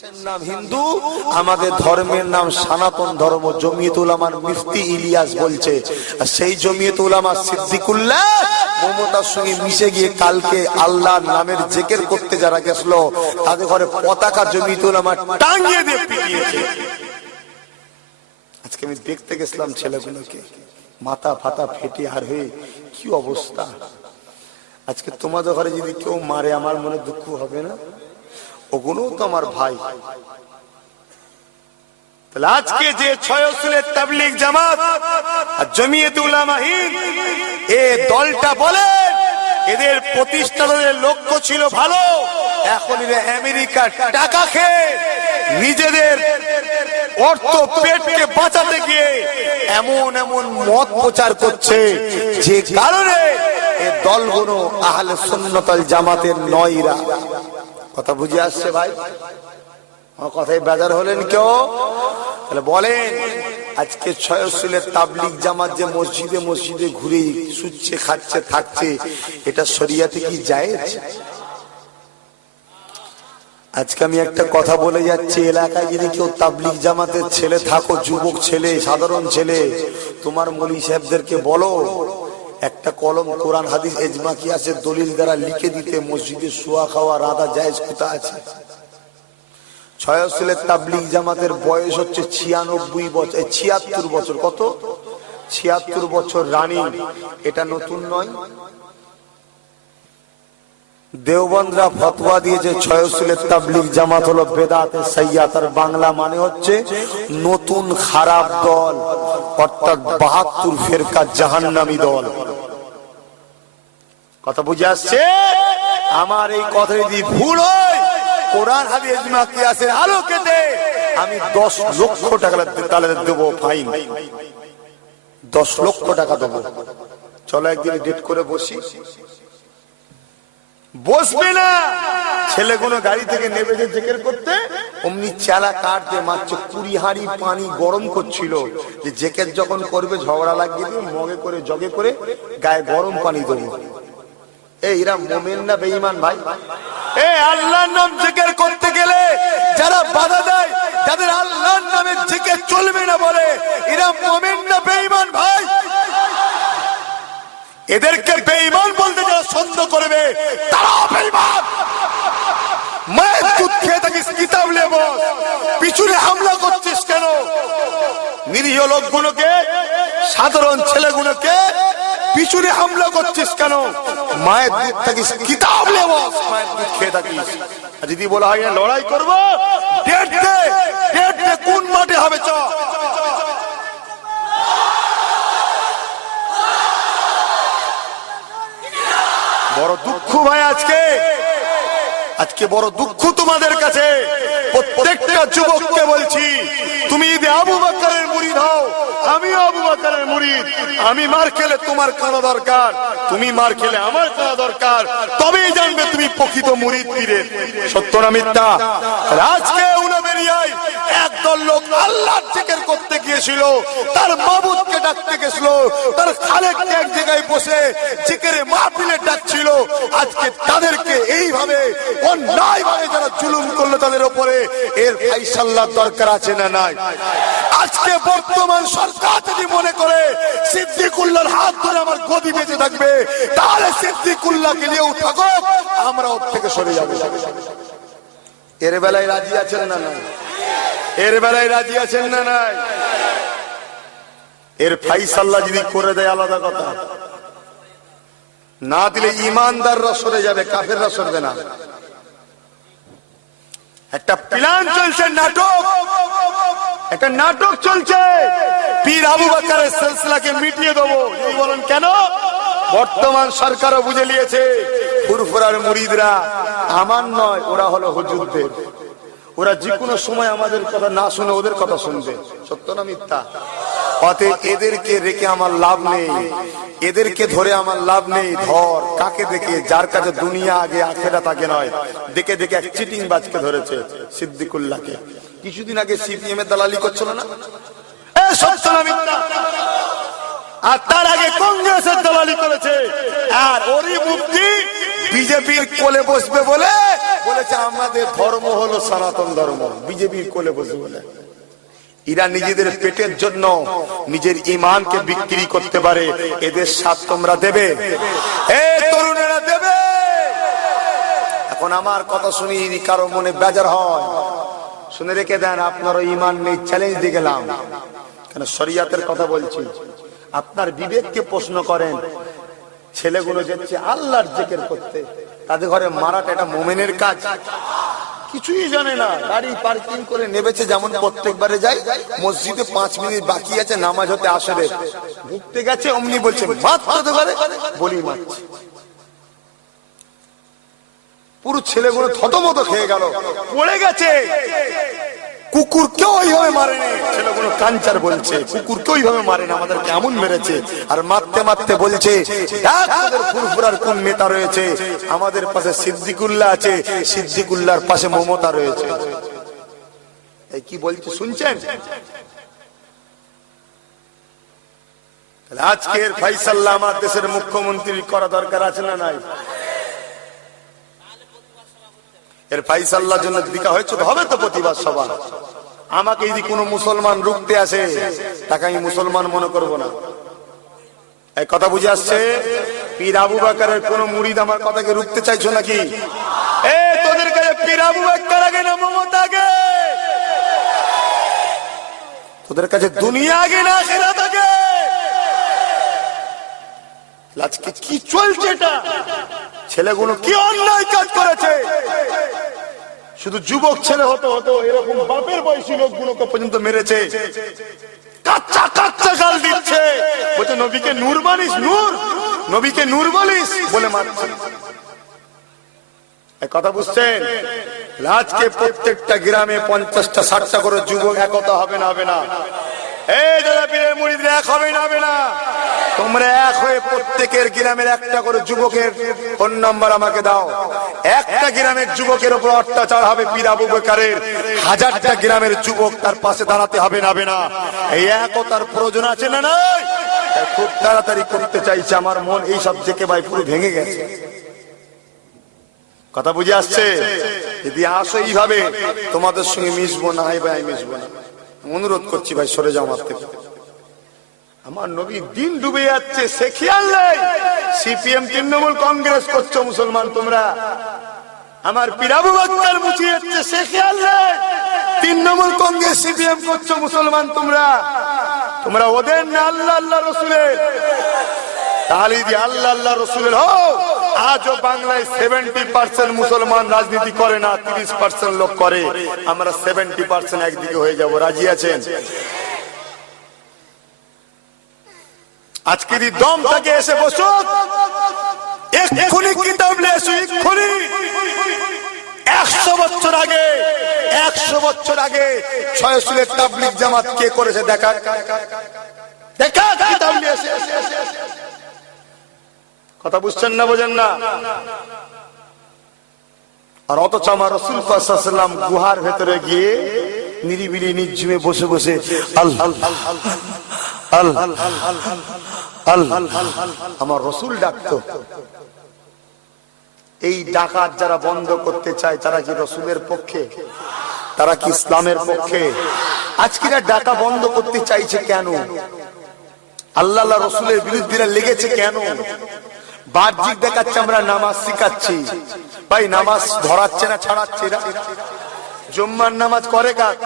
দেশের নাম হিন্দু, আমাদের ধর্মের নাম সনাতন ধর্ম। জমিয়ত উলামার মুফতি ইলিয়াস বলছে, আর সেই জমিয়ত উলামা সিদ্দিকুল্লাহ মমতার সঙ্গে মিশে গিয়ে কালকে আল্লাহর নামের জিকির করতে যারা গেছিল তাদের ঘরে পতাকা জমিয়ত উলামা টাঙিয়ে দিয়ে পিটিয়েছে। আজকে আমি দেখতে গেছিলাম ছেলেগুলোকে, মাথা ফাতা ফেটে আর হয়ে কি অবস্থা। আজকে তোমাদের ঘরে যদি কেউ মারে আমার মনে দুঃখ হবে না? ওগুলো তো আমার ভাই। তাহলে আজকে যে 6 উসুলের তাবলীগ জামাত আর জমিয়ত উলামা হিন্দ এই দলটা বলে এদের প্রতিষ্ঠানের লক্ষ্য ছিল ভালো, এখন এরা আমেরিকার টাকা খেয়ে নিজেদের অর্থ পেটকে বাঁচাতে গিয়ে এমন এমন মত প্রচার করছে যে কারণে এই দলগুলো আহলে সুন্নাত ওয়াল জামাতের নয়রা। কথা বুঝে আসছে ভাই? আমার কথায় বেজার হলেন কেউ? তাহলে বলেন, আজকে 6 উসুলের তাবলীগ জামাত যে মসজিদে মসজিদে ঘুরে শুচ্ছে খাচ্ছে থাকছে, এটা শরিয়াতে কি জায়েজ? আজকে আমি একটা কথা বলে যাচ্ছি, এলাকায় যদি কেউ তাবলীগ জামাতের ছেলে থাকো, যুবক ছেলে, সাধারণ ছেলে, তোমার মৌলভী সাহেবদেরকে বলো একটা কলম কোরআন হাদিস ইজমা কি আছে দলিল দ্বারা লিখে দিতে মসজিদে শুয়া খাওয়া রাধা জায়েজ কোথায় আছে? 6 উসুলের তাবলীগ জামাতের বয়স হচ্ছে 96 বছর, 76 বছর। কত? 76 বছর রানিং। এটা নতুন নয়। দেওবন্দরা ফতোয়া দিয়েছে 6 উসুলের তাবলীগ জামাত হলো বেদাতে সাইয়্যা, তার বাংলা মানে হচ্ছে নতুন খারাপ দল, অর্থাৎ 72 ফিরকা জাহান্নামী দল। কথা বুঝে আসছে? আমার এই কথা যদি ভুল হয়, কোরআন হাদিস ইজমা কিয়াসের আলোকেতে আমি 10 লক্ষ টাকা তাহলে দেবো ফাইন, 10 লক্ষ টাকা দেবো। চলো একদিন ডেট করে বসি। বসবে না ছেলেগুলো গাড়ি থেকে নেবে যে জিকির করতে, অমনি চালা কাট দিয়ে মাত্র 20 হাঁড়ি পানি গরম করছিল যে জিকির যখন করবে ঝগড়া লাগিয়ে দিয়ে মগে করে জগে করে গায়ে গরম পানি দেবো। এরা মুমিন না বেঈমান ভাই? আল্লাহর নাম জিকির করতে গেলে যারা বাধা দেয়, যাদের আল্লাহর নামে জিকির চলবে না বলে, এরা মুমিন না বেঈমান ভাই? এদেরকে বেঈমান বলতে যারা সন্দেহ করবে তারা বেঈমান। মায়ের দুধ খেয়ে থাকিস কিতাব নেব, পিছনে হামলা করছিস কেন? নিরীহ লোকগুলোকে, সাধারণ ছেলেগুলোকে পিছনে হামলা করছিস কেন? মায়ের দুধ থাকিস কিতাব নেব, মায়ের দুধ খেয়ে থাকিস। যদি বলা হয় লড়াই করবো, ডেট দে, ডেট দে, কোন মাঠে হবে চ। বড় দুঃখ ভাই, আজকে বড় দুঃখ তোমাদের কাছে। প্রত্যেকটা যুবককে বলছি, তুমি যদি আবু বকরের মুরিদ হও, আমিও আবু বকরের মুরিদ। আমি মার খেলে তোমার কানা দরকার, তুমি মার খেলে আমার কানা দরকার, তবেই জানবে তুমি প্রকৃত মুরিদ পীরের। সত্য না মিথ্যা? আজকে উনাবেরিয়ায় একদল লোক আল্লাহর জিকির করতে গিয়েছিল, তার মাবুদকে ডাকতে গেছিল, তার খালেককে এক জায়গায় বসে জিকিরে মাহফিলে ডাকছিল। আজকে তাদেরকে এইভাবে অন্যায়ভাবে যারা জুলুম করলো তাদের উপরে, এর ফায়সালার দরকার আছে না নাই? আজকে বর্তমান সরকার যদি মনে করে সিদ্দিকুল্লাহর হাত ধরে আমার গদি বেঁচে থাকবে, তাহলে সিদ্দিকুল্লাহকে নিয়েও থাকো, আমরা ওর থেকে সরে যাবো। এর বেলায় রাজি আছেন না নাই? এর বেলায় রাজি আছেন না নাই? এর ফায়সালা যদি করে দেয় আলাদা কথা, না দিলে ইমানদাররা সরে যাবে, কাফেররা সরবে না। একটা প্ল্যান চলছে, নাটক, একটা নাটক চলছে। পীর আবু বকরের সিলসিলাকে মিটিয়ে দেবো। এই বলেন কেন? বর্তমান সরকারও বুঝে নিয়েছে ফুরফুরার মুরিদরা আমার নয়, ওরা হলো হুজুরদের। ওরা যে কোনো সময় আমাদের কথা না শুনে ওদের কথা শুনবে। সত্য না মিথ্যা? অতএব এদেরকে রেখে আমার লাভ নেই, এদেরকে ধরে আমার লাভ নেই। ধর কাকে দেখে? যার কাছে দুনিয়া আগে আখেরাত আগে নয়। দেখে দেখে এক চিটিং বাজকে ধরেছে, সিদ্দিকুল্লাহকে। কিছুদিন আগে সিপিএম এর দালালি করছিল না? সত্য না মিথ্যা? আর তার আগে কংগ্রেসের দালালি করেছে। আর ওরই মুফতি বিজেপির কোলে বসবে বলে বলেছে আমাদের ধর্ম হলো সনাতন ধর্ম, বিজেপির কোলে বসে বলে। এরা নিজেদের পেটের জন্য নিজের ঈমানকে বিক্রি করতে পারে, এদের সাথ তোমরা দেবে? তরুণেরা দেবে? এখন আমার কথা শুনি কারো মনে বেজার হয়, শুনে রেখে দেন, আপনারও ঈমান নেই, চ্যালেঞ্জ দিয়ে গেলাম, কেন শরিয়াতের কথা বলছি। আপনার বিবেককে প্রশ্ন করেন, ছেলেগুলো যাচ্ছে আল্লাহর জিকির করতে, তাদের ঘরে মারাটা এটা মুমিনের কাজ? কিছুই জানে না, গাড়ি পার্কিং করে নেবেছে, যেমন প্রত্যেকবারে যাই মসজিদে 5 মিনিট বাকি আছে নামাজ হতে আসরে, ঢুকতে গেছে অমনি বলছে মারতে পারে, বলি মারছে। পুরো ছেলেগুলো থতমত খেয়ে গেল, পড়ে গেছে। কুকুর কেউ ওইভাবে মারেনি, ছেলেগুলো কাঞ্চার বলছে কুকুর কেউ ওইভাবে মারেনি, আমাদের কেমন মেরেছে। আর মারতে মারতে বলছে ফুরফুরার কোন নেতা রয়েছে, আমাদের পাশে সিদ্দিকুল্লাহ আছে, সিদ্দিকুল্লাহর পাশে মমতা রয়েছে। এই কি বলছে শুনছেন? আজকের ফাইসাল্লাহ আমার দেশের মুখ্যমন্ত্রী করা দরকার আছে না নাই? এর ফাইসাল্লাহর জন্য দিকা হয়েছে, হবে তো প্রতিবাদ সভা। আমাকে যদি কোনো মুসলমান রুখতে আসে, তাকে আমি মুসলমান মনে করব না। এই কথা বুঝে আসছে? পীর আবু বকরের কোন মুরিদ আমার কথাকে রুখতে চাইছো নাকি? তোদের কাছে পীর আবু বকর আগে না মমতা আগে? তোদের কাছে দুনিয়া আগে না আখিরাত আগে? আজকে কি চলছে এটা? ছেলেগুলো কি অন্যায় কাজ করেছে? শুধু যুবক ছেলে হতো হতো এরকম বাপের বয়সী লোকগুলোকে পর্যন্ত মেরেছে, কাচ্চা কাচ্চা গাল দিচ্ছে, বলছে নবীকে নূর মানিস, নূর নবীকে নূর বলিস বলে মারছে। কথা বুঝছেন? আজকে প্রত্যেকটা গ্রামে 50টা 60টা করে যুবক একতা হবে না? হবে না? এই দাদা পীরের মুরিদরা এক হবে না? হবে না? তোমরা এক হয়ে প্রত্যেকের গ্রামের একটা করে যুবকের ফোন নাম্বার আমাকে দাও। একটা গ্রামের যুবকের উপর অত্যাচার হবে পীর আবু বকরের, 1000টা গ্রামের যুবক তার পাশে দাঁড়াতে হবে না? হবে না? এই একতার প্রয়োজন আছে না নাই? খুব তাড়াতাড়ি করতে চাইছে, আমার মন এই সব থেকে ভাই পুরো ভেঙে গেছে। কথা বুঝে আসছে? যদি আসো এইভাবে তোমাদের সঙ্গে মিশবো না, ভাই মিশবো না, অনুরোধ করছি ভাই সরে যাও আমার থেকে। আমার নবী দিন ডুবে যাচ্ছে, সে খেয়াল নেই। সিপিএম তৃণমূল কংগ্রেস করছো মুসলমান তোমরা, আমার পীর আবু বকর মুছিয়ে যাচ্ছে, সে খেয়াল নেই। তৃণমূল কংগ্রেস সিপিএম করছো মুসলমান তোমরা, তোমরা ওদের না আল্লাহ আল্লাহ রসুলের। তাহলে যদি আল্লাহ আল্লাহ রসুলের হও, আজও বাংলায় 70% মুসলমান রাজনীতি করে না, 30% লোক করে। আমরা 70% একদিকে হয়ে যাব, রাজি আছেন? আজকে যদি দম থাকে এসে বসো, এক্ষুনি কিতাব নিয়ে এসো, এক্ষুনি। 100 বছর আগে 100 বছর আগে ছয়সুলের তাবলীগ জামাত কে করেছে দেখা, দেখা কিতাব নিয়ে এসে। কথা বুঝছেন না? বোঝেন না? আর অথচ আমার রাসূল সাল্লাল্লাহু আলাইহি ওয়াসাল্লাম গুহার ভেতরে গিয়ে নিরিবিলি নিঝুমে বসে বসে আল্লাহ আমার রসুল ডাকতো। এই ডাকাত যারা বন্ধ করতে চায়, তারা কি রসুলের পক্ষে? তারা কি ইসলামের পক্ষে? আজকে ডাকা বন্ধ করতে চাইছে কেন? আল্লাহ রসুলের বিরুদ্ধে লেগেছে কেন? বাহ্যিক দেখাচ্ছে আমরা নামাজ শিখাচ্ছি, ভাই নামাজ ধরাচ্ছে না ছাড়াচ্ছে না? জুম্মার নামাজ করে কাজ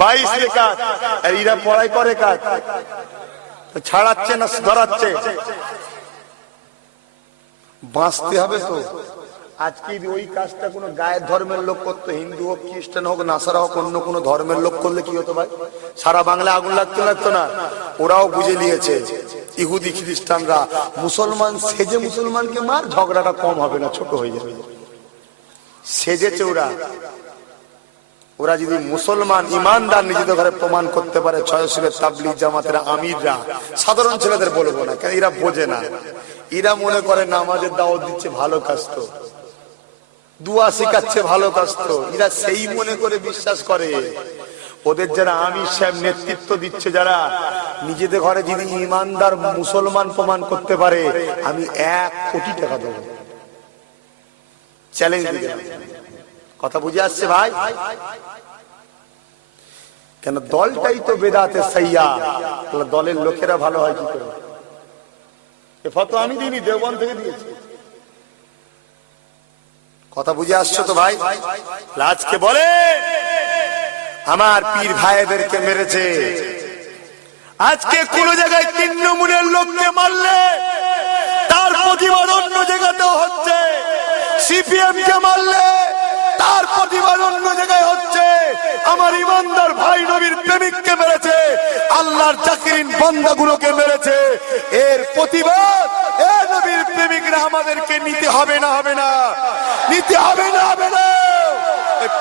22 রেকাত, আর এরা পড়াই করে কাজ, ছাড়াচ্ছে না ধরাচ্ছে? বাঁচতে হবে তো। আজকে ওই কাজটা কোন গায়ের ধর্মের লোক করতো, হিন্দু হোক, খ্রিস্টান হোক, নাসারা হোক, অন্য কোন ধর্মের লোক করলে কি হতো ভাই? সারা বাংলা আগুন লাগতো না? ওরাও বুঝে নিয়েছে, ইহুদি খ্রিস্টানরা মুসলমান সেজে মুসলমানকে মার, ঝগড়াটা কম হবে না, ছোট হয়ে যাবে। সেজেছে ওরা। ওরা যদি মুসলমান ইমানদার নিজেদের ঘরে প্রমাণ করতে পারে, ছয়সুলের তাবলীগ জামাতের আমিররা, সাধারণ ছেলেদের বলবো না, কেন এরা বোঝে না। এরা মনে করে নামাজের দাওয়াত দিচ্ছে ভালো কাজ, তো দুয়া শিখাচ্ছে ভালো কাজ, তো এরা সেই মনে করে বিশ্বাস করে। ওদের যারা আমির সাহেব নেতৃত্ব দিচ্ছে, যারা নিজেদের ঘরে যদি ইমানদার মুসলমান প্রমাণ করতে পারে, আমি 1 কোটি টাকা দেবো। চ্যালেঞ্জ দিলাম। কথা বুঝে আসছে ভাই? কেন দলটাই তো বেদাতে সাইয়া, তাহলে দলের লোকেরা ভালো হয় কি করে? এ ফতোয়া আমি দিইনি, দেওবন্দ থেকে দিয়েছি। কথা বুঝে আসছো তো ভাই? আজকে বলে আমার পীর ভাইদেরকে মেরেছে, আজকে কোন জায়গায় তৃণমূলের লোককে মারলে তার প্রতিবাদ অন্য জায়গাতেও হচ্ছে, সিপিএম কে মারলে তার প্রতিবাদ অন্য জায়গায় হচ্ছে। আমার ইমানদার ভাই নবীর প্রেমিককে মেরেছে, আল্লাহর জাকিরিন বান্দাগুলোকে মেরেছে, এর প্রতিবাদ এ নবীর প্রেমিকরা আমাদেরকে নিতে হবে না? হবে না? নিতে হবে না? হবে না?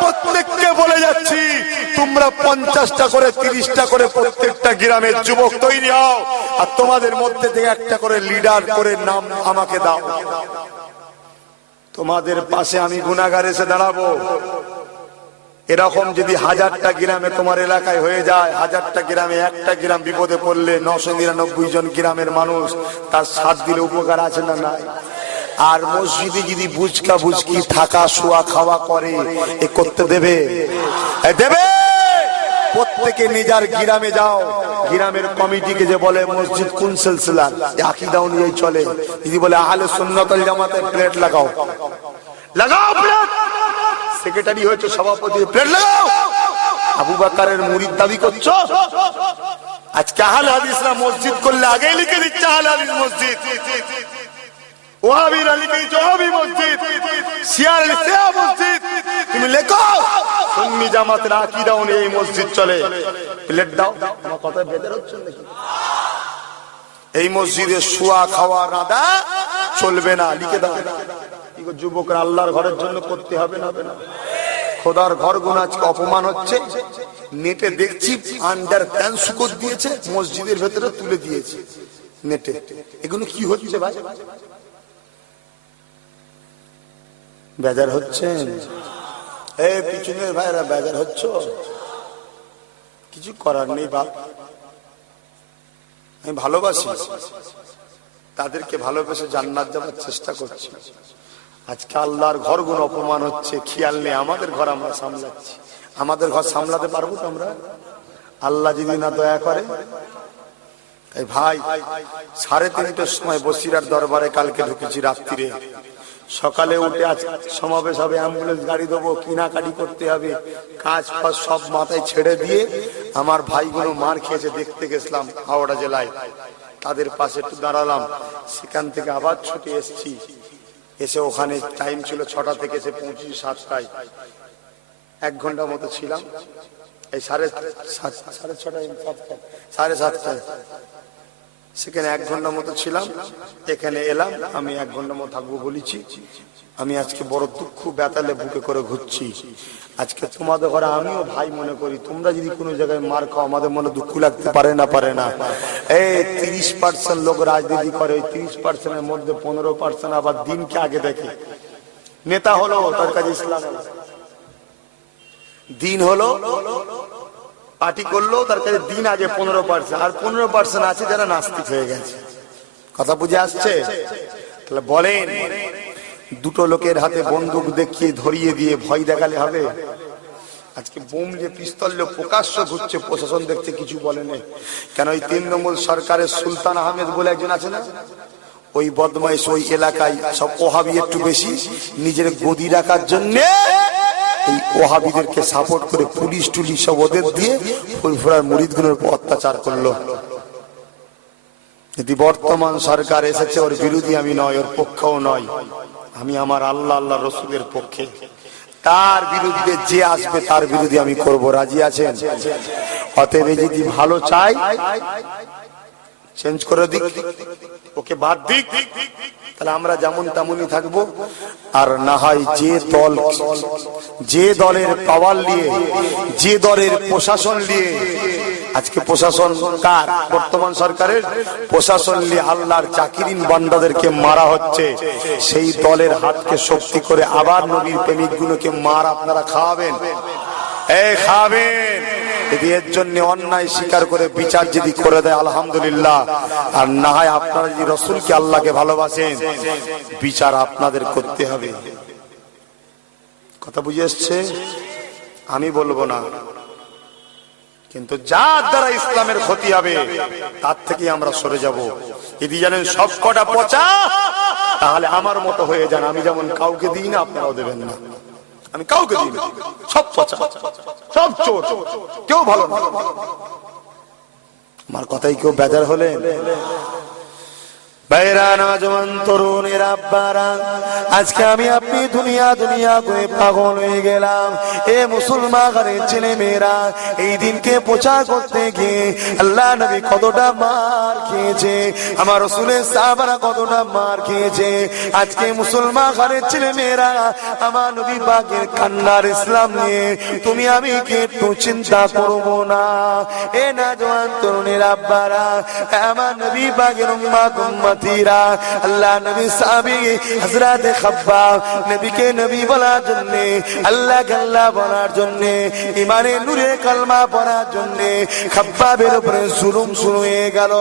প্রত্যেককে বলে যাচ্ছি, তোমরা 50টা করে 30টা করে প্রত্যেকটা গ্রামের যুবক তৈরি হও, আর তোমাদের মধ্যে থেকে একটা করে লিডার করে নাম আমাকে দাও। তোমাদের পাশে আমি গুনাহগার এসে দাঁড়াবো। এরকম যদি 1000টা গ্রামে তোমার এলাকায় হয়ে যায়, 1000টা গ্রামে একটা গ্রাম বিপদে পড়লে 999 জন গ্রামের মানুষ তার সাথ দিলে উপকার আছে না নাই? আর মসজিদে যদি বুঝকা বুঝকি থাকা শোয়া খাওয়া করে, এ করতে দেবে? দেবে? প্রত্যেকে নিজের গ্রামে যাও, গ্রামের কমিটিকে যে বলে মসজিদ কোন সিলসিলার আকীদা অনুযায়ী চলে, যদি বলে আহলে সুন্নাত ওয়াল জামাতের প্লেট লাগাও, লাগাও প্লেট। সেক্রেটারি হয়েছে, সভাপতি, প্লেট লাগাও। আবু বকরের মুরিদ দাবি করছো? আজকে আহলে হাদিসরা মসজিদ করলে আগেই লিখে দিচ্ছে আহলে হাদিস মসজিদ, ওয়াহাবিরা লিখে দিচ্ছে ওয়াহাবি মসজিদ, শিয়ার শিয়া মসজিদ। তুমি লেখো সুন্নি জামাতের আকীদা অনুযায়ী মসজিদ চলে, প্লেট দাও। আমার কথা বেদের হচ্ছে নাকি? এই মসজিদে শোয়া খাওয়া রাদা চলবে না, লিখে দাও। যুবকরা আল্লাহর ঘরের জন্য করতে হবে না? হবে না? খোদার ঘর গুণ আজকে অপমান হচ্ছে। নেটে দেখছি আন্ডার প্যান্ট শুকোত দিয়েছে, মসজিদের ভেতরে তুলে দিয়েছে নেটে। এগুলো কি হচ্ছে ভাই? বেজার হচ্ছেন? এই পিছনের ভাইরা বেজার হচ্ছ? কিছু করার নেই বাপ, আমি ভালোবাসি তাদেরকে, ভালোবেসে জান্নাত যাওয়ার চেষ্টা করছি। আজকে আল্লাহর ঘরগুলো অপমান হচ্ছে, খেয়াল নেই। আমাদের ঘর আমরা সামলাচ্ছি, আমাদের ঘর সামলাতে পারবো তো আমরা? আল্লাহ যদি না দয়া করে। তাই ভাই 3:30টার সময় বসিরার দরবারে কালকে ঢুকেছি রাত্রিরে, সকালে উঠে আজ সমাবেশ হবে, অ্যাম্বুলেন্স গাড়ি দেবো, কিনাকাটি করতে হবে, কাজ ফাজ সব মাথায় ছেড়ে দিয়ে আমার ভাইগুলো মার খেয়েছে দেখতে গেছিলাম হাওড়া জেলায়, তাদের পাশে একটু দাঁড়ালাম। সেখান থেকে আবার ছুটে এসছি, এসে ওখানে টাইম ছিল 6টা থেকে, এসে পৌঁছি 7টায়। 1 ঘন্টা মতো ছিলাম। এই 7:30 সেখানে 1 ঘন্টা মতো ছিলাম। এখানে এলাম, আমি 1 ঘন্টা মতো থাকবো বলেছি। আমি আজকে বড় দুঃখ বেতালে বুকে করে ঘুরছি। আজকে তোমাদের ঘরে আমিও ভাই মনে করি, তোমরা যদি কোনো জায়গায় মার খাও আমাদের মনে দুঃখ লাগতে পারে না? পারে না? এই 30% লোক রাজনীতি করে, ওই 30%-এর মধ্যে 15% আবার দিনকে আগে দেখে। নেতা হলো তার কাছে ইসলাম, দিন হলো পার্টি করলো তার কাছে দিন আগে 15%, আর 15% আছে যারা নাস্তিক হয়ে গেছে। কথা বুঝে আসছে? তাহলে বলেন, দুটো লোকের হাতে বন্দুক দেখিয়ে ধরিয়ে দিয়ে ভয় দেখালে হবে? আজকে বোম যে পিস্তল প্রকাশ্য ঘুরছে, প্রশাসন দেখতে কিছু বলে নেই কেন? ওই তৃণমূল সরকারের সুলতান আহমেদ বলে একজন আছে না, ওই বদমাইশ ওই এলাকায় সব ওহাবি একটু বেশি, নিজের গদি রাখার জন্য এই ওহাবিদেরকে সাপোর্ট করে পুলিশ টুলিশ সব ওদের দিয়ে ফুলফুরার মুরিদগুলোর উপর অত্যাচার করলো। যদি বর্তমান সরকার এসেছে, ওর বিরোধী আমি নয়, ওর পক্ষেও নয়, আমি আমার আল্লাহ আল্লাহ রসুলের পক্ষে। তার বিরুদ্ধে যে আসবে তার বিরোধী আমি করব, রাজি আছেন? অতএব যদি ভালো চাই চেঞ্জ করে দিক, ওকে বাদ দিক, তাহলে আমরা যেমন তেমনই থাকবো। আর না হয় যে দলের পাওয়ার নিয়ে, যে দলের প্রশাসন নিয়ে, আজকে প্রশাসন কার? বর্তমান সরকারের প্রশাসন নিয়ে আল্লাহর জাকিরিন বান্দাদেরকে মারা হচ্ছে, সেই দলের হাতকে শক্তি করে আবার নবীর প্রেমিক গুলোকে মার আপনারা খাওয়াবেন? খাবেন। এর জন্য অন্যায় স্বীকার করে বিচার যদি করে দেয় আলহামদুলিল্লাহ, আর না হয় আপনারা যদি রসুলকে আল্লাহকে ভালোবাসেন বিচার আপনাদের করতে হবে। কথা বুঝে এসছে? আমি বলবো না, কিন্তু যার দ্বারা ইসলামের ক্ষতি হবে তার থেকে আমরা সরে যাব। যদি জানেন সব কটা পচা, তাহলে আমার মতো হয়ে যান। আমি যেমন কাউকে দিই না, আপনারাও দেবেন না। আমি কাউকে দিই না, সব পচা, সব চোর, কেউ ভালো না। আমার কথাই কেউ বেজার হলেন? ভাইরা, নওজওয়ান তরুণেরা, আব্বারা, আজকে আমি আপনি দুনিয়া দুনিয়া করে পাগল হয়ে গেলাম। এ মুসলমান ঘরের ছেলে মেয়েরা, এই দিনকে প্রচার করতে গিয়ে আল্লাহ নবী কতটা মার খেয়েছে, আমার রাসূলের সাহাবারা কতটা মার খেয়েছে। আজকে মুসলমান ঘরের ছেলে মেয়েরা আমার নবী পাকের কান্নার ইসলাম নিয়ে তুমি আমি কি একটু চিন্তা করবো না? এ নওজওয়ান তরুণেরা, আব্বারা, আমার নবী পাকের উম্মত উম্মতিরা, আল্লাহ নবী সাহাবী হযরত খাব্বাব নবীকে নবী বলার জন্য, আল্লাহকে আল্লাহ বলার জন্য, ইমানের নূরে কালমা পড়ার জন্য খাব্বাবের উপরে জুলুম শুরু হয়ে গেল।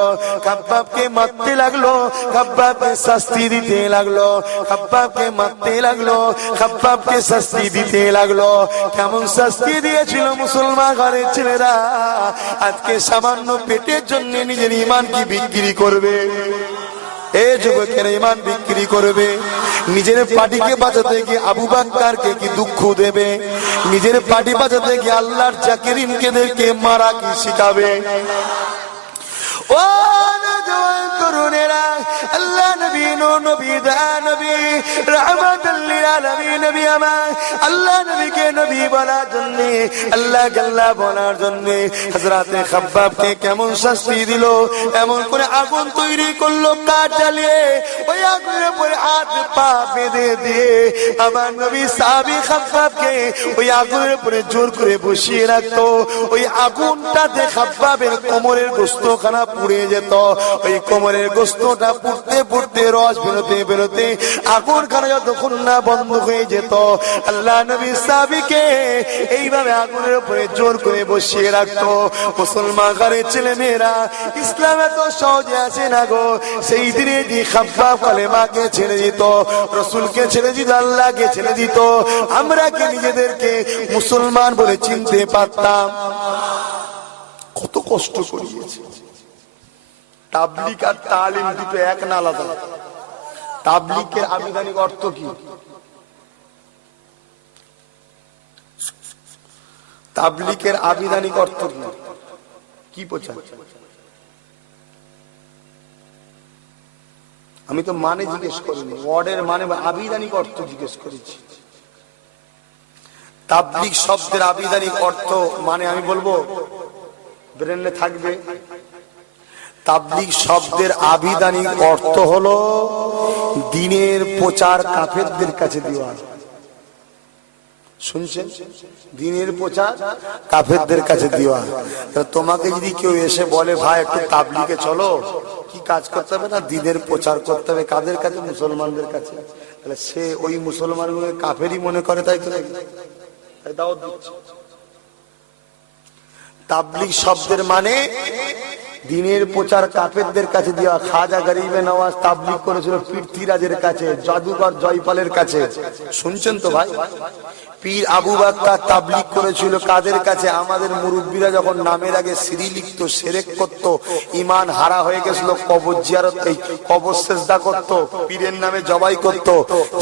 খাব্বাবকে মারতে লাগলো, খাব্বাবকে শাস্তি দিতে লাগলো, খাব্বাবকে মারতে লাগলো, খাব্বাবকে শাস্তি দিতে লাগলো। কেমন শাস্তি দিয়েছিল মুসলমান ঘরের ছেলেরা? আজকে সামান্য পেটের জন্য নিজের ঈমান কি বিক্রি করবে? এই যুবকের ঈমান বিক্রি করবে? নিজের পার্টিকে বাঁচাতে গিয়ে আবু বকরকে কি দুঃখ দেবে? নিজের পার্টি বাঁচাতে গিয়ে আল্লাহর জাকিরিনকে মারা কি শিখাবে? ও নওজওয়ান তরুণেরা, আল্লাহ নবী নবী দা নবী রাহমাতুল লিল আলামিন নবী আমার, আল্লাহ নবীকে নবী বলার জন্য, আল্লাহকে আল্লাহ বলার জন্য হযরত খাব্বাবকে কেমন শাস্তি দিল। এমন করে আগুন তৈরি করলো কাঠ জ্বালিয়ে, ওই আগুনের উপরে হাত পা বেঁধে দিয়ে আমার নবী সাহাবী খাব্বাবকে ওই আগুনের উপরে জোর করে বসিয়ে রাখতো। ওই আগুনটাতে খাব্বাবের কোমরের গোশতখানা পুড়ে যেত। ওই কোমরের গোশতটা পুড়তে পুড়তে রস বেরোতে বেরোতে আগুন খানা যতক্ষণ না বন্ধ হয়ে যেত, আল্লাহ নবী সাহাবীকে এইভাবে আগুনের উপরে জোর করে বসিয়ে রাখতো। মুসলমান ঘরের ছেলে মেয়েরা, ইসলাম এত সহজে আসে না গো। সেই দিনে যে খাব্বাব কালেমাকে ছেড়ে দিত, রাসূলকে ছেড়ে দিত, আল্লাহকে ছেড়ে দিত, আমরা কি নিজেদেরকে মুসলমান বলে চিনতে পারতাম? কত কষ্ট করিয়েছে। তাবলীগ আর তালিম দুটো এক না, আলাদা। তাবলীগের আবিধানিক অর্থ কি? তাবলীগের আবিধানিক অর্থ কি? কি বোঝায়? আমি তো মানে জিজ্ঞেস করিনি, ওয়ার্ডের মানে আবিধানিক অর্থ জিজ্ঞেস করেছি। তাবলীগ শব্দের আবিধানিক অর্থ মানে আমি বলবো, ব্রেনে থাকবে। তাবলীগ শব্দের আবিধানিক অর্থ হলো দ্বীনের প্রচার কাফেরদের কাছে দেওয়া। শুনছেন? দ্বীনের প্রচার কাফেরদের কাছে দেওয়া। তোমাকে যদি কেউ এসে বলে ভাই একটু তাবলীগে চলো, কি কাজ করতে হবে? না, দ্বীনের প্রচার করতে হবে। কাদের কাছে? মুসলমানদের কাছে। তাহলে সে ওই মুসলমানগুলোকে কাফেরই মনে করে, তাই তো নাকি? তাই দাওয়াত দিচ্ছে। তাবলীগ শব্দের মানে দ্বীনের প্রচার কাফেরদের কাছে দেওয়া। খাজা গরিবে নওয়াজ তাবলীগ করেছিল পৃথ্বীরাজের কাছে, জাদুকর জয়পালের কাছে। শুনছেন তো ভাই? পীর আবু বকর তাবলীগ করেছিল কাদের কাছে? আমাদের মুরব্বীরা যখন নামের আগে সিরি লিখতো, শিরক করত, ঈমান হারা হয়ে গেছিল, কবর জিয়ারত, কবর সিজদা করত, পীরের নামে জবাই করত,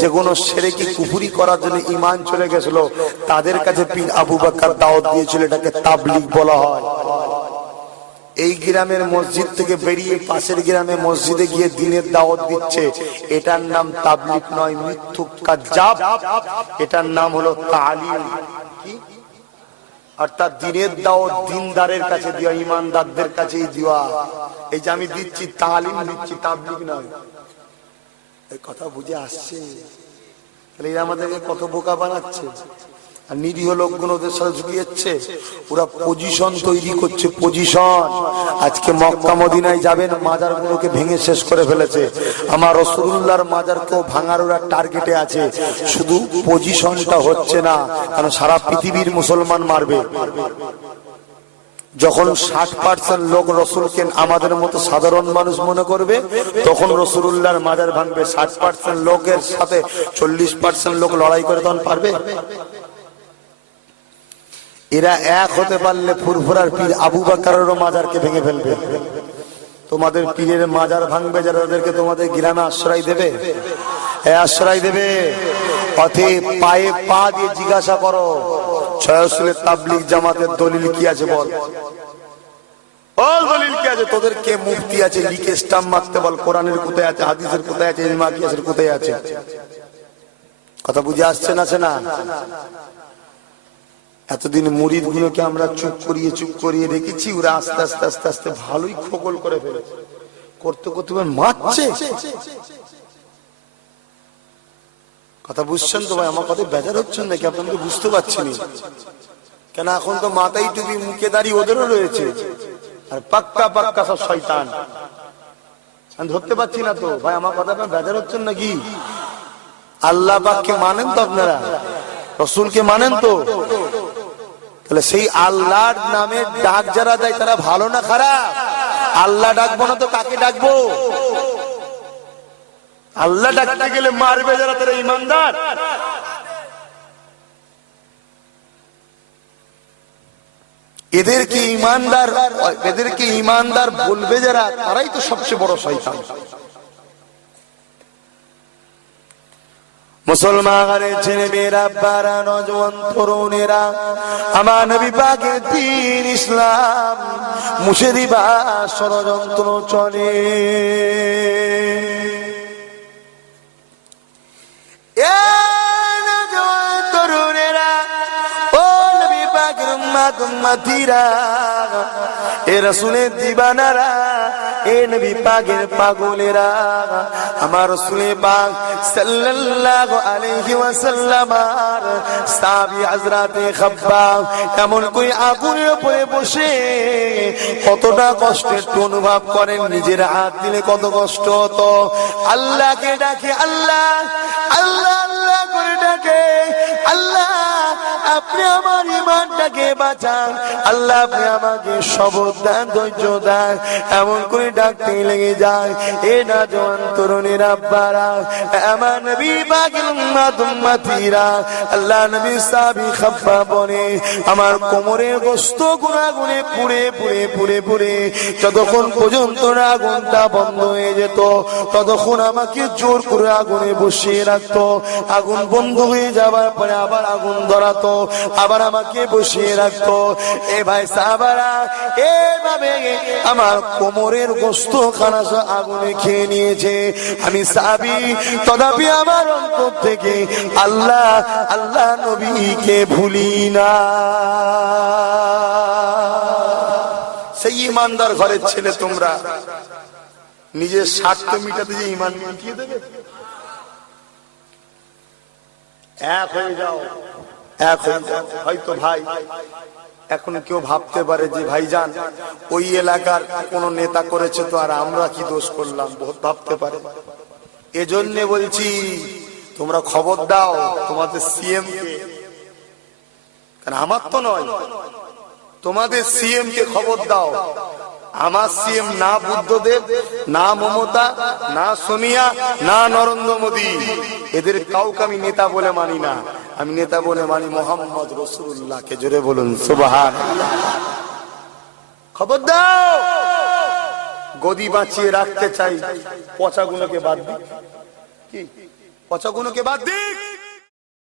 যে কোনো শিরকি কুফরি করার জন্য ঈমান চলে গেছিল, তাদের কাছে পীর আবু বকর দাওয়াত দিয়েছিল। এটাকে তাবলীগ বলা হয়। এই গ্রামের মসজিদ থেকে বেরিয়ে পাশের গ্রামে মসজিদে গিয়ে দ্বীনের দাওয়াত দিচ্ছে, এটার নাম তাবলীগ নয়, মিথ্যুক কাজ্জাব। এটার নাম হলো তালিম। কি? অর্থাৎ দ্বীনের দাওয়াত দ্বীনদারের কাছে দেওয়া, ঈমানদারদের কাছেই দেওয়া। এই যে আমি দিচ্ছি তালিম দিচ্ছি, তাবলীগ নয়। এই কথা বুঝে আসছে? তাহলে এরা আমাদেরকে কত বোকা বানাচ্ছে। আর নিরীহ লোকগুলো ওদের সাথে ঝুঁকিয়েছে, ওরা পজিশন তৈরি করছে, পজিশন। আজকে মক্কা মদিনায় যাবেন, মাজারগুলোকে ভেঙে শেষ করে ফেলেছে। আমার রাসূলুল্লাহর মাজারকেও ভাঙার ওরা টার্গেটে আছে। শুধু পজিশনটা হচ্ছে না, কারণ সারা পৃথিবীর মুসলমান মারবে। যখন 60% লোক রসুলকে আমাদের মতো সাধারণ মানুষ মনে করবে, তখন রসুলুল্লাহর মাজার ভাঙবে। 60% লোকের সাথে 40% লোক লড়াই করে তখন পারবে? এরা এক হতে পারলে ফুরফুরার পীর আবু বকরেরও মাজারকে ভেঙে ফেলবে। তোমাদের পীরের মাজার ভাঙবে যারা, ওদেরকে তোমাদের গ্রামে আশ্রয় দেবে? আশ্রয় দেবে? পথে পায়ে পা দিয়ে জিজ্ঞাসা করো, ছয়সুলের তাবলিগ জামাতের দলিল কি আছে বল, বল দলিল কি আছে? তোদের কে মুফতি আছে লিখে স্টাম্প মারতে বল, কোরআনের কোথায় আছে, হাদিসের কোথায় আছে, ইলমা কিয়াসের কোথায় আছে? কথা বুঝে আসছে না? এতদিন মুরিদ গুলোকে আমরা চুপ করিয়ে রেখেছি, ওরা আস্তে আস্তে আস্তে আস্তে ভালোই খোকল করে ফেলেছে, করতে করতে মারছে। কথা বুঝছেন তো ভাই? আমার কথা বেজার হচ্ছেন নাকি? আপনাকে বুঝতে পারছি না কেন? এখন তো মাথায় টুপি মুখে দাঁড়িয়ে ওদেরও রয়েছে, আর পাক্কা সব শয়তান। আমি ধরতে পারছি না তো ভাই, আমার কথা আপনার বেজার হচ্ছেন নাকি? আল্লাহ পাককে মানেন তো আপনারা? রসুলকে মানেন তো? তাহলে সেই আল্লাহর নামে ডাক যারা দেয় তারা ভালো না খারাপ? আল্লাহ ডাকবো না তো কাকে ডাকবো? আল্লাহ ডাকতে গেলে মারবে যারা, তারা ইমানদার। এদেরকে ইমানদার বলবে যারা, তারাই তো সবচেয়ে বড় শয়তান। মুসলমানের ছেলেমেয়েরা, বারা নওজওয়ান তরুণেরা, আমার নবী পাকের দ্বীন ইসলাম মুছে দিবা ষড়যন্ত্র চলে। তরুণেরা, ও নবী পাকের উম্মতিরা, এ রাসূলের দিবানারা, এ নবী পাকের পাগলেরা, আমার রাসূল পাক সাল্লাল্লাহু আলাইহি ওয়াসাল্লাম আর সাহাবী হযরতে খাব্বাব এমন কই আগুনের উপরে বসে কতটা কষ্টের অনুভব করেন, নিজের হাত দিলে কত কষ্ট হতো। আল্লাহকে ডাকে, আল্লাহ আল্লাহ আল্লাহ করে ডাকে, আল্লাহ আপনি আমার ইমানটাকে বাঁচান, আল্লাহ আপনি আমাকে সবর দেন, ধৈর্য দেন, এমন করে ডাকতে লেগে যায়। এ না জওয়ান তরুণীর আব্বারা, আমার নবী পাকের উম্মতিরা, আল্লাহ নবী সাহাবী খাব্বাব বলে, আমার কোমরের গোশত গুনাগুনে পুড়ে যতক্ষণ পর্যন্ত আগুনটা বন্ধ হয়ে যেত, ততক্ষণ আমাকে জোর করে আগুনে বসিয়ে রাখতো। আগুন বন্ধ হয়ে যাবার পরে আবার আগুন ধরাতো, আবার আমাকে বসিয়ে রাখতো। এ ভাই সাহাবারা, এভাবে আমার কোমরের গোশত খানা আগুনে খেয়ে নিয়েছে। আমি সাহাবী, তথাপি আমার অন্তর থেকে আল্লাহ আল্লাহ নবীকে ভুলি না। সেই ইমানদার ঘরের ছেলে তোমরা, নিজের স্বার্থ মিটাতে যে ইমান মিটিয়ে দেবে। এক হয়ে যাও। হয়তো ভাই এখন কেউ ভাবতে পারে যে ভাইজান ওই এলাকার কোন নেতা করেছে তো আর আমরা কি দোষ করলাম, বহুত ভাবতে পারে। এজন্য বলছি তোমরা খবর দাও তোমাদের সিএম কে, কারণ আমার তো নয়, তোমাদের সিএম কে খবর দাও। আমার সিএম না বুদ্ধদেব, না মমতা, না সোনিয়া, না নরেন্দ্র মোদী, এদের কাউকে আমি নেতা বলে মানি না। আমি নেতা বলে মানি মোহাম্মদ রাসূলুল্লাহকে। জোরে বলুন সুবহানাল্লাহ। খবর দাও। গদি বাঁচিয়ে রাখতে চাই, পচাগুলোকে বাদ দিক। কি পচাগুলোকে বাদ দিক।